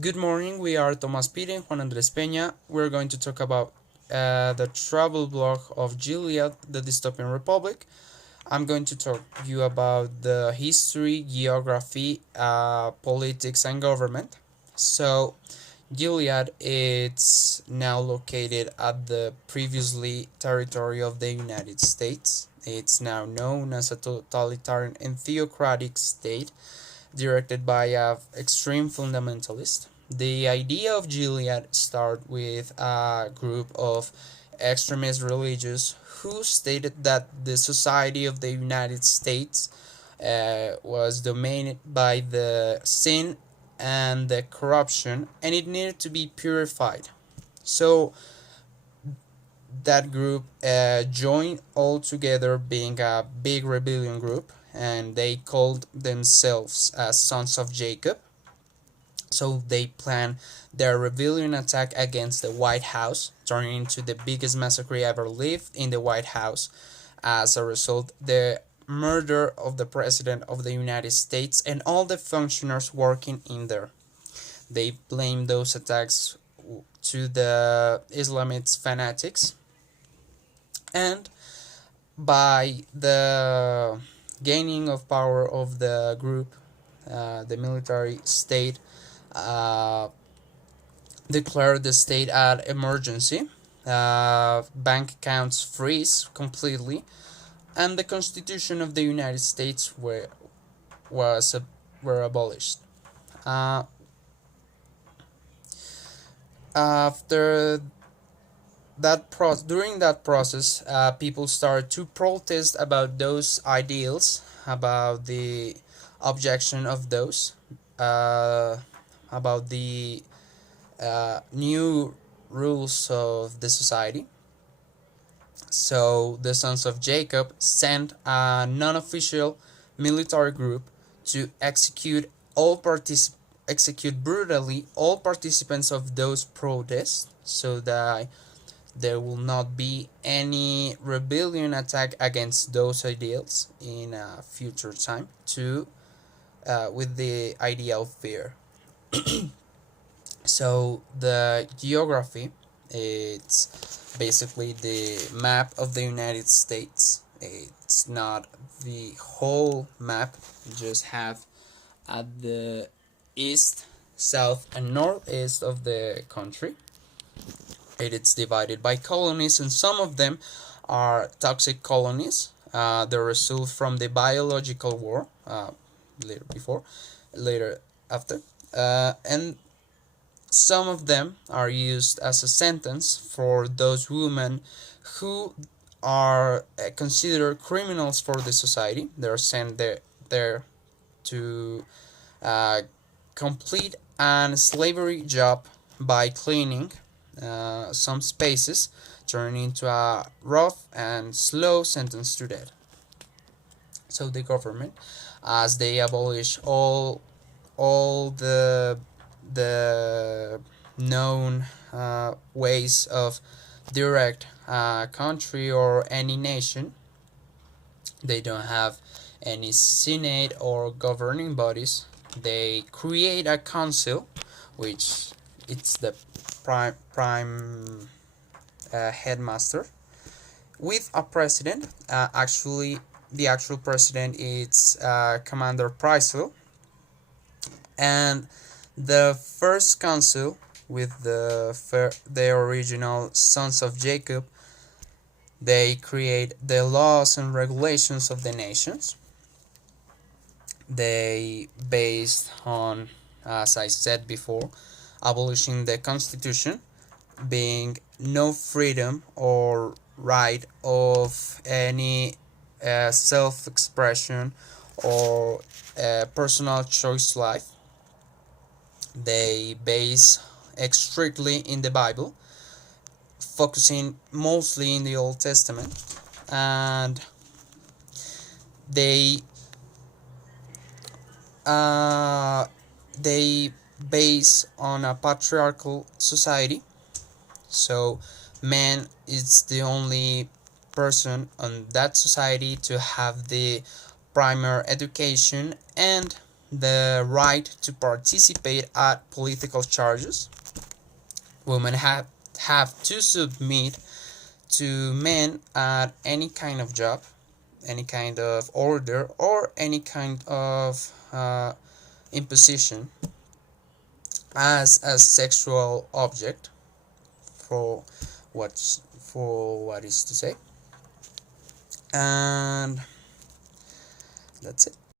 Good morning, we are Tomas Pire and Juan Andres Peña. We're going to talk about the travel blog of Gilead, the Dystopian Republic. I'm going to talk to you about the history, geography, politics, and government. So, Gilead is now located at the previously territory of the United States. It's now known as a totalitarian and theocratic state directed by an extreme fundamentalist. The idea of Gilead started with a group of extremist religious who stated that the society of the United States was dominated by the sin and the corruption, and it needed to be purified. So that group joined all together, being a big rebellion group, and they called themselves Sons of Jacob. So they planned their rebellion attack against the White House, turning into the biggest massacre ever lived in the White House. As a result, the murder of the President of the United States and all the functionaries working in there. They blamed those attacks to the Islamist fanatics, and by the gaining of power of the group, the military state declared the state at emergency. Bank accounts freeze completely, and the Constitution of the United States were abolished. Uh, After during that process, people started to protest about those ideals, about the objection of those, about the new rules of the society. So the Sons of Jacob sent a non-official military group to execute brutally all participants of those protests, so that there will not be any rebellion attack against those ideals in a future time, to with the idea of fear. So the geography, it's basically the map of the United States. It's not the whole map, you just have at the east, south, and northeast of the country. It's divided by colonies, and some of them are toxic colonies, the result from the biological war, later after, and some of them are used as a sentence for those women who are considered criminals for the society. They're sent there to complete an slavery job by cleaning some spaces, turning into a rough and slow sentence to death. So the government, as they abolish all the known ways of direct country or any nation, they don't have any senate or governing bodies. They create a council, which it's the prime headmaster, with a president. Actually, the actual president is Commander Preisel, and the first council, with the original Sons of Jacob, they create the laws and regulations of the nations. They based on, as I said before, abolishing the Constitution, being no freedom or right of any self-expression or personal choice life. They base strictly in the Bible, focusing mostly in the Old Testament, and they base on a patriarchal society. So man is the only person on that society to have the primary education, and the right to participate at political charges. Women have to submit to men at any kind of job, any kind of order, or any kind of imposition as a sexual object for what is to say. And that's it.